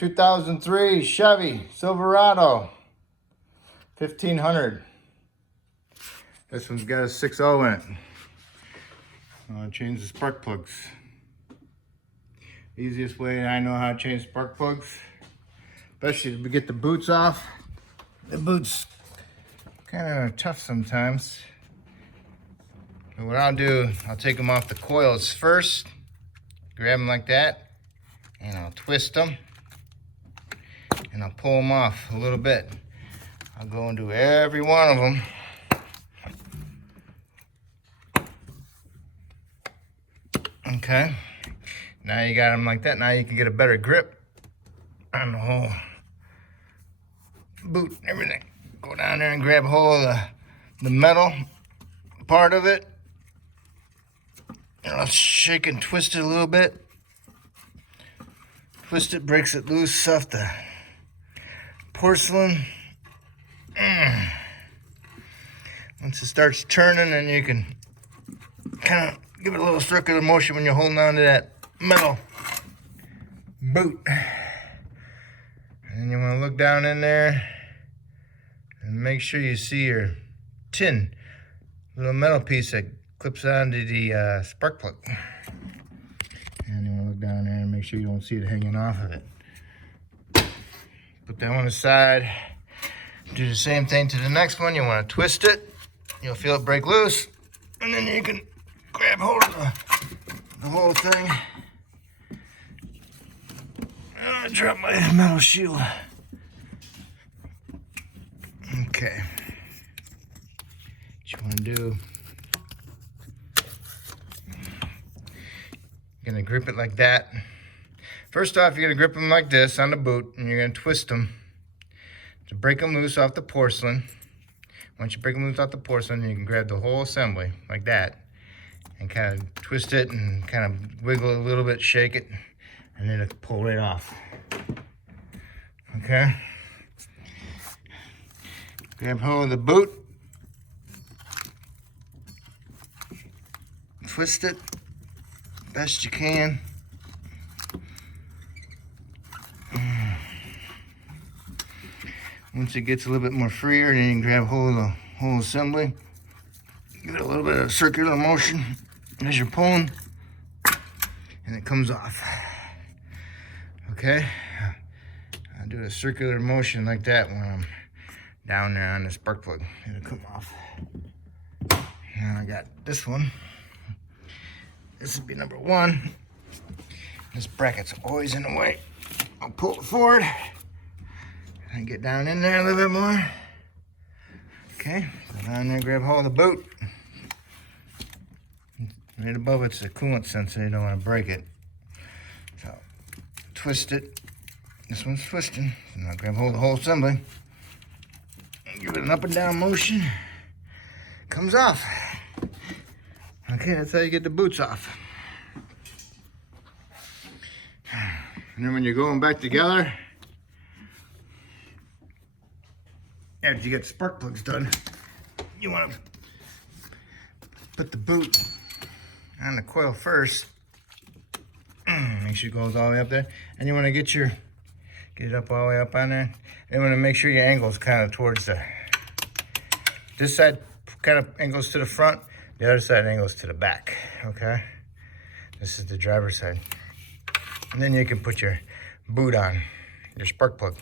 2003 Chevy Silverado 1500. This one's got a 6.0 in it. I want to change the spark plugs. Easiest way I know how to change spark plugs, especially if we get the boots off. The boots kind of tough sometimes. But what I'll do, I'll take them off the coils first, grab them like that, and I'll twist them, and I'll pull them off a little bit. I'll go and do every one of them. Okay, now you got them like that. Now you can get a better grip on the whole boot and everything. Go down there and grab hold of the metal part of it. And I'll shake and twist it a little bit. Twist it, breaks it loose off the porcelain. Once it starts turning, then you can kind of give it a little circular motion when you're holding on to that metal boot. And then you want to look down in there and make sure you see your tin, little metal piece that clips onto the spark plug. And you want to look down there and make sure you don't see it hanging off of it. Put that one aside. Do the same thing to the next one. You want to twist it. You'll feel it break loose. And then you can grab hold of the whole thing. I dropped my metal shield. Okay. What you want to do, you're going to grip it like that. First off, you're going to grip them like this on the boot, and you're going to twist them to break them loose off the porcelain. Once you break them loose off the porcelain, you can grab the whole assembly like that and kind of twist it and kind of wiggle it a little bit, shake it, and then it'll pull right off. Okay? Grab hold of the boot, twist it best you can. Once it gets a little bit more freer, then you can grab hold of the whole assembly. Give it a little bit of circular motion as you're pulling, and it comes off. Okay? I do a circular motion like that when I'm down there on the spark plug. It'll come off. Now I got this one. This would be number one. This bracket's always in the way. I'll pull it forward and get down in there a little bit more. Okay, go down there, grab hold of the boot. Right above it's a coolant sensor, you don't want to break it. So, twist it. This one's twisting. So now grab hold of the whole assembly. Give it an up and down motion. Comes off. Okay, that's how you get the boots off. And then when you're going back together, after you get the spark plugs done, you want to put the boot on the coil first. Make sure it goes all the way up there. And you want to get it up all the way up on there. And you want to make sure your angle's kind of towards this side kind of angles to the front, the other side angles to the back, okay? This is the driver's side. And then you can put your boot on, your spark plug.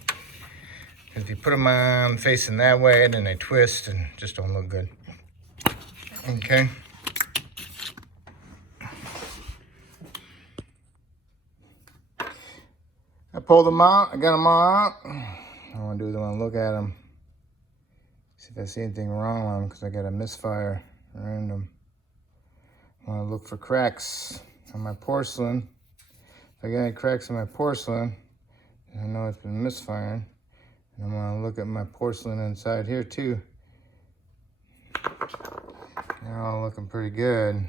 If you put them on facing that way, then they twist and just don't look good. Okay. I pulled them out. I got them all out. I want to do is I want to look at them, see if I see anything wrong with them, because I got a misfire around them. I want to look for cracks on my porcelain. If I got any cracks in my porcelain, I know it's been misfiring. And I'm going to look at my porcelain inside here too. They're all looking pretty good.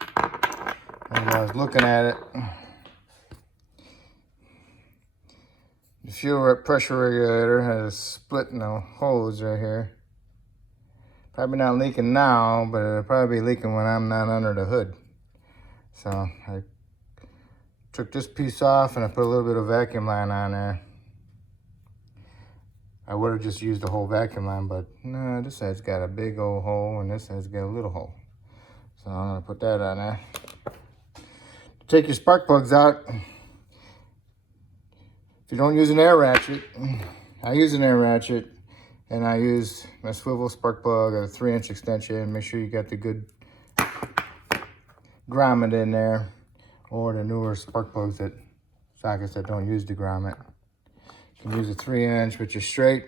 As I was looking at it, the fuel pressure regulator has a split in the hose right here. Probably not leaking now, but it'll probably be leaking when I'm not under the hood. So I took this piece off and I put a little bit of vacuum line on there. I would have just used the whole vacuum line, but no, this side's got a big old hole and this side's got a little hole. So I'm gonna put that on there. Take your spark plugs out. If you don't use an air ratchet, I use an air ratchet and I use my swivel spark plug, a 3-inch extension. Make sure you got the good grommet in there, or the newer spark plugs sockets that don't use the grommet. You can use a 3-inch, which is straight.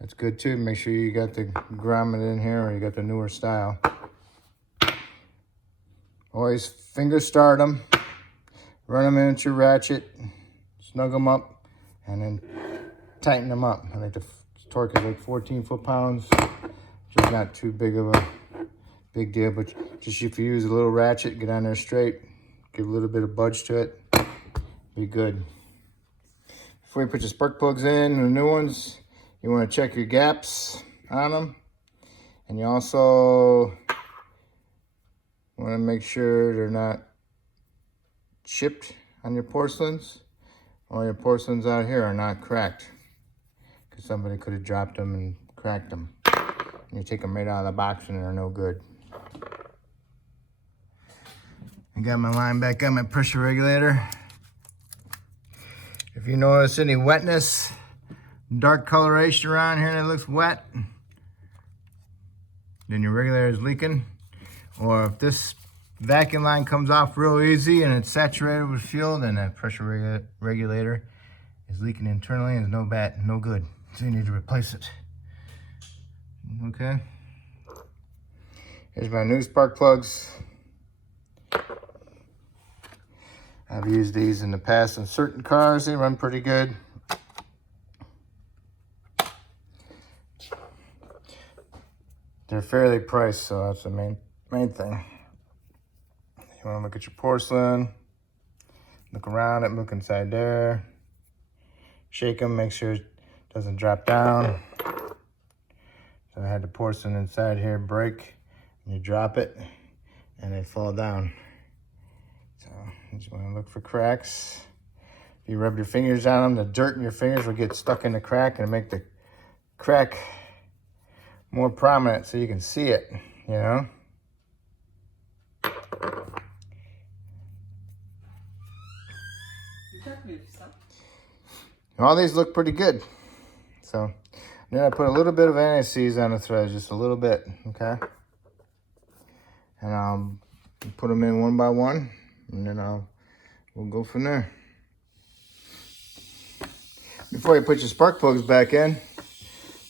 That's good too. Make sure you got the grommet in here or you got the newer style. Always finger start them, run them into your ratchet, snug them up, and then tighten them up. I think the torque is like 14 foot-pounds, which is not too big of a big deal, but just if you use a little ratchet, get on there straight, give a little bit of budge to it, be good. Before you put your spark plugs in, the new ones, you want to check your gaps on them, and you also want to make sure they're not chipped on your porcelains. All your porcelains out here are not cracked, because somebody could have dropped them and cracked them. And you take them right out of the box and they're no good. I got my line back on my pressure regulator. If you notice any wetness, dark coloration around here that looks wet, then your regulator is leaking. Or if this vacuum line comes off real easy and it's saturated with fuel, then that pressure regulator is leaking internally and is no good. So you need to replace it. Okay. Here's my new spark plugs. I've used these in the past in certain cars. They run pretty good. They're fairly priced, so that's the main thing. You want to look at your porcelain, look around it, look inside there, shake them, make sure it doesn't drop down. So I had the porcelain inside here break, and you drop it, and they fall down. So you just want to look for cracks. If you rub your fingers on them, the dirt in your fingers will get stuck in the crack and make the crack more prominent so you can see it, you know? All these look pretty good. So then I put a little bit of anti-seize on the threads, just a little bit, okay? And I'll put them in one by one, and then we'll go from there. Before you put your spark plugs back in,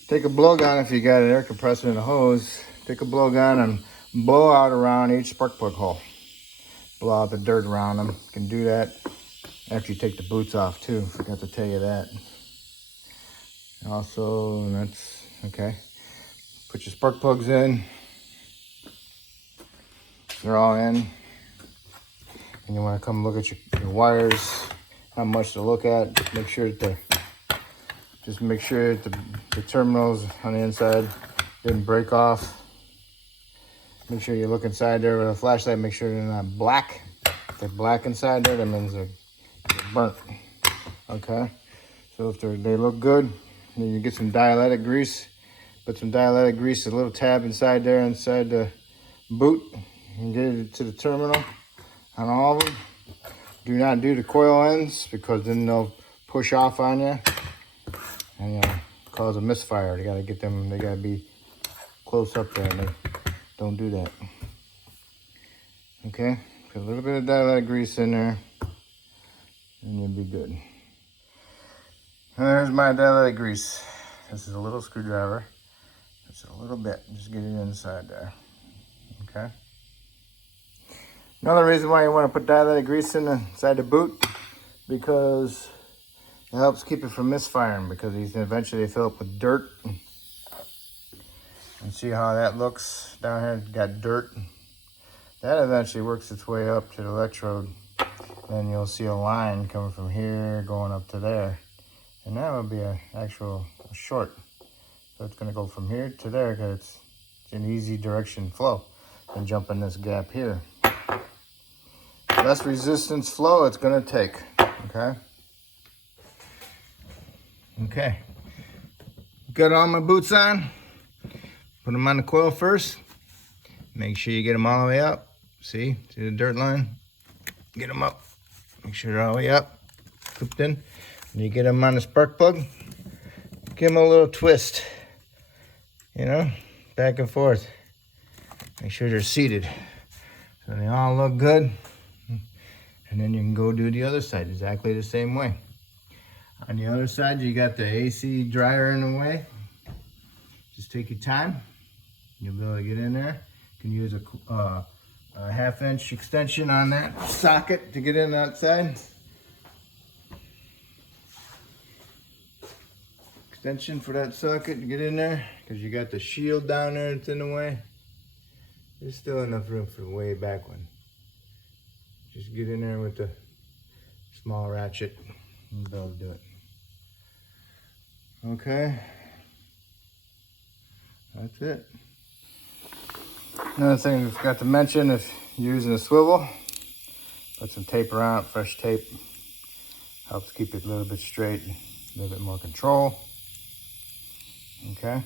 take a blow gun if you got an air compressor and a hose. Take a blow gun and blow out around each spark plug hole. Blow out the dirt around them. You can do that after you take the boots off too. Forgot to tell you that. Also, that's okay. Put your spark plugs in. They're all in. And you want to come look at your wires. Not much to look at. Make sure that the terminals on the inside didn't break off. Make sure you look inside there with a flashlight. Make sure they're not black. If they're black inside there, that means they're burnt. Okay. So if they look good, then you get some dielectric grease. Put some dielectric grease, a little tab inside there, inside the boot, and get it to the terminal on all of them. Do not do the coil ends, because then they'll push off on you and cause a misfire. They gotta get them. They gotta be close up there. And they don't do that. Okay. Put a little bit of dielectric grease in there, and you'll be good. And there's my dielectric grease. This is a little screwdriver. Just a little bit. Just get it inside there. Okay. Another reason why you want to put dielectric grease inside the boot, because it helps keep it from misfiring, because these eventually fill up with dirt. And see how that looks down here? It's got dirt. That eventually works its way up to the electrode. Then you'll see a line coming from here going up to there. And that will be an actual short. So it's going to go from here to there, because it's an easy direction flow. And jump in this gap here. less resistance flow it's gonna take, okay? Okay, got all my boots on. Put them on the coil first. Make sure you get them all the way up. See the dirt line? Get them up. Make sure they're all the way up, clipped in. And you get them on the spark plug. Give them a little twist, you know, back and forth. Make sure they're seated so they all look good. And then you can go do the other side exactly the same way. On the other side, you got the AC dryer in the way. Just take your time. You'll be able to get in there. You can use a 1/2-inch extension on that socket to get in that side. Extension for that socket to get in there, because you got the shield down there that's in the way. There's still enough room for the way back one. Just get in there with the small ratchet and be able to do it. Okay, that's it. Another thing we forgot to mention, if you're using a swivel, put some tape around it, fresh tape. Helps keep it a little bit straight, a little bit more control. Okay.